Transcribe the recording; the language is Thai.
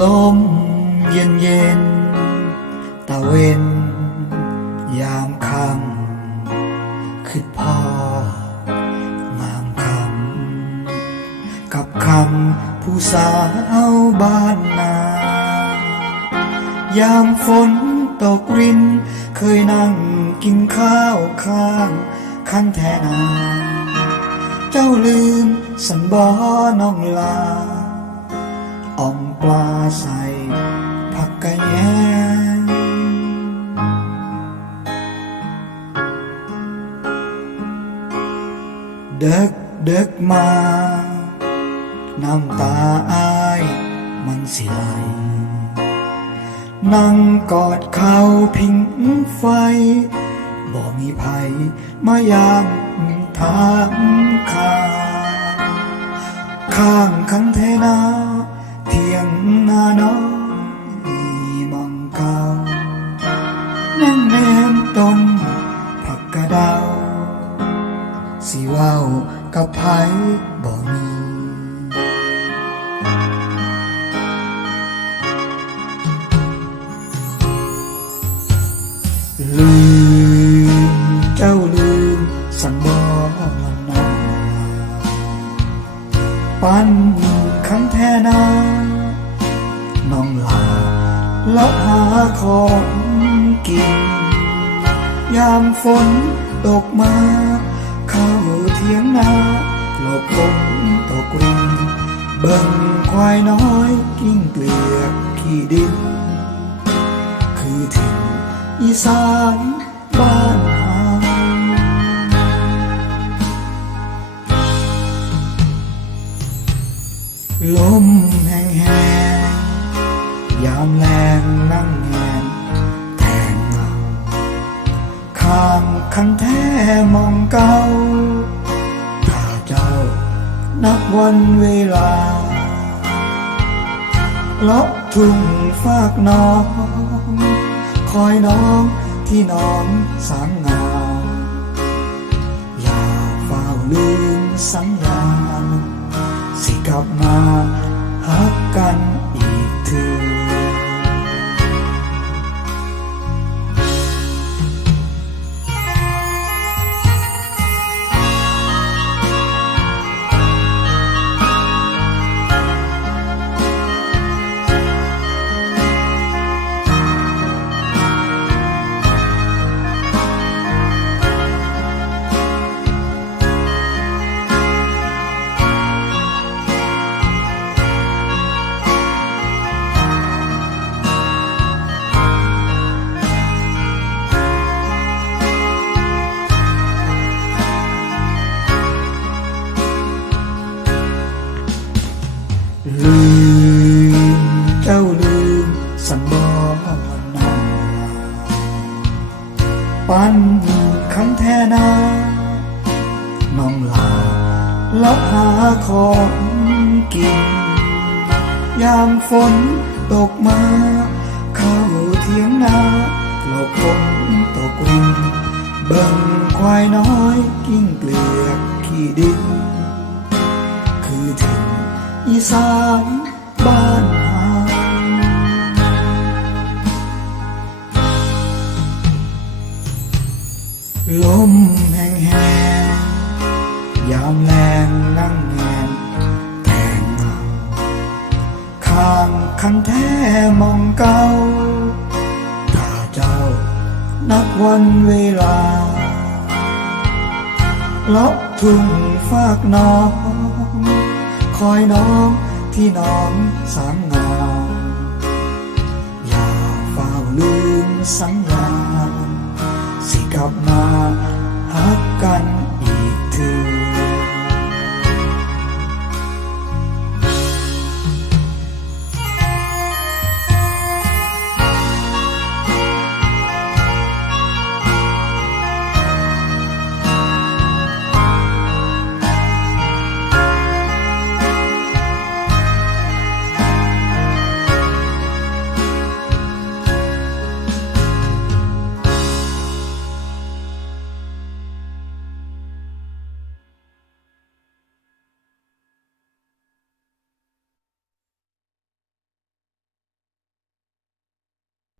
ลมเย็นเย็นตะเวนยามคำคือพ่องามคำกับคำผู้สาวบ้านนายามฝนตกริน เคยนั่งกินข้าวข้างข้างแทนา เจ้าลืมสันบอน้องลา อ่อมปลาใส่ผักกะแยงเด็กเด็กมา น้ำตาอายมันสิไหลนั่งกอดเขาพิงไฟ บ่มีภัยมายามถามข่าข้างคันเทนา เทียงนาน้อยมองเก่านั่งแนมต้นผักกระดาว สิว้ากับไผบ่มี ลับหาของกิน ยามฝนตกมาเข้าเทียงนาหลบฝนตกรินเบิ่งควายน้อยกิ้งเกลือกขี้ดิน คือถิ่นอีสาน ยามแรงนั่งแงนแทงเงาข้างคันแท้มองเก่าถ้าเจ้านับวันเวลาลาะทุ่งฝากน้องคอยน้องที่น้องสางงาอย่าเฝ้าลืมสัญญาสิกลับมาหักกัน คันแทนาน้องลาลับหาของกิน ยามฝนตกมา เข้าเทียงนาหลบฝนตกรินเบิ่งควายน้อยกิ้งเกลือกขี้ดิน คือถิ่นอีสานบ้าน แห้งแห้งยามแรงนั่งแงนแทงเงาข้างคันแท้มองเก่าถ้าเจ้านับวันเวลาเลาะทุ่งฝากน้อง คอยน้องที่น้องสามงามอย่าเฝ้าลืมสัญญาสิกลับมา หักกัน